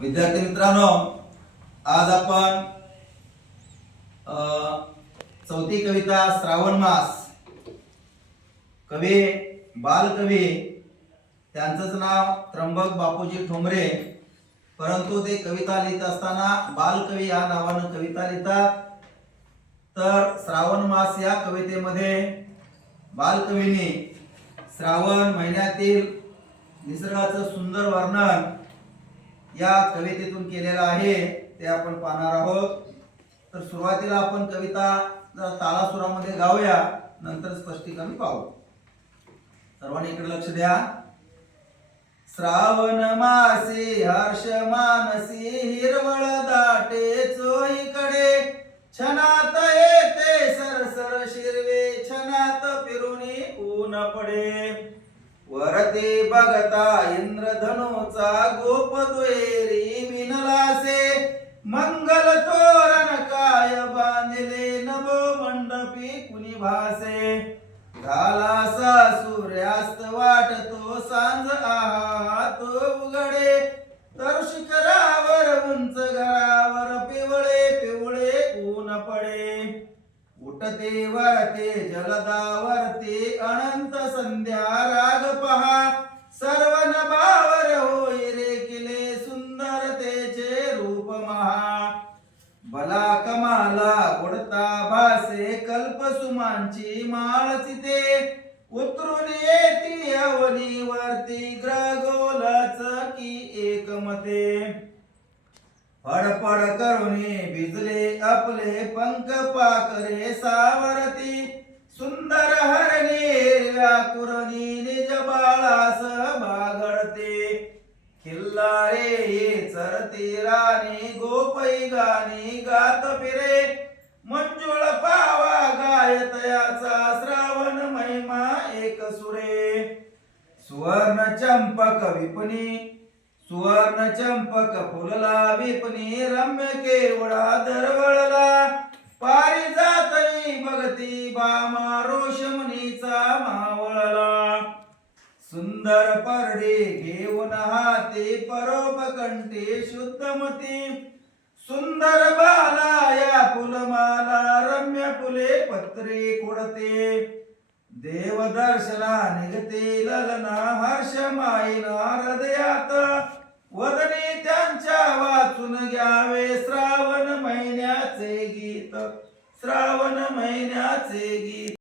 विद्यार्थी मित्रांनो, आज आपण चौथी कविता श्रावण मास कवी बालकवी त्यांचंच नाव त्र्यंबक बापूजी ठोंबरे, परंतु ते कविता लिहित असताना बालकवी या नावानं कविता लिहितात। तर श्रावण मास या कवितेमध्ये बालकवींनी श्रावण महिन्यातील निसर्गाचं सुंदर वर्णन या कवितेतून केलेलं आहे, ते आपण पाहणार आहोत। तर सुरुवातीला आपण कविता तालासुरामध्ये गाऊया, नंतर स्पष्टीकरण पाहू। सर्वांनी इकडे लक्ष द्या। श्रावण मासी हर्ष मानसी हिरवळ दाटे चोहीकडे, क्षणात येते सरसर शिरवे क्षणात फिरुनी ऊन पडे। वरते बघता इंद्रधनुचा गोप दुहेरी विणलासे, मंगल तोरण काय बांधले नभो मंडपी कुणी भासे। झालासा सूर्यास्त वाटतो सांज आहा तो उघडे, तर शिखरावर उंच घरावर पिवळे पिवळे ऊन पडे। उठते वरते जलदावरती अनंत संध्या राग पहा, सर्व नभावर होई रे किले सुंदरतेचे रूप महा। भला कमाला उडता भासे कल्पसुमांची माळ चिते, उतरून येती अवनीवरती ग्रहगोलाच की एकमते। फडफड करुणी भिजले आपले पंख पाकरे सावरती, सुंदर हरणी व्याकुरणी निज बाळास बागडते। खिल्लारे चरती राणी गोपई गाणी गात फिरे, मंजुळ पावा गायतयाचा श्रावण महिमा एक सुरे। सुवर्ण चंपक विपणी सुवर्ण चंपक फुलला विपणी, रम्य केवळा दरवळला पारिजातई बघती बामा रोषमणीचा मावळला। सुंदर परडे घेऊन हाती परोपकंठी शुद्धमती, सुंदर बाला या फुलमाला रम्य फुले पत्रे कुडते। देवदर्शना निघते ललना हर्ष माईना हृदयात, वदनी त्यांच्या वाचून घ्यावे श्रावण महिन्याचे गीत, श्रावण महिन्याचे गीत।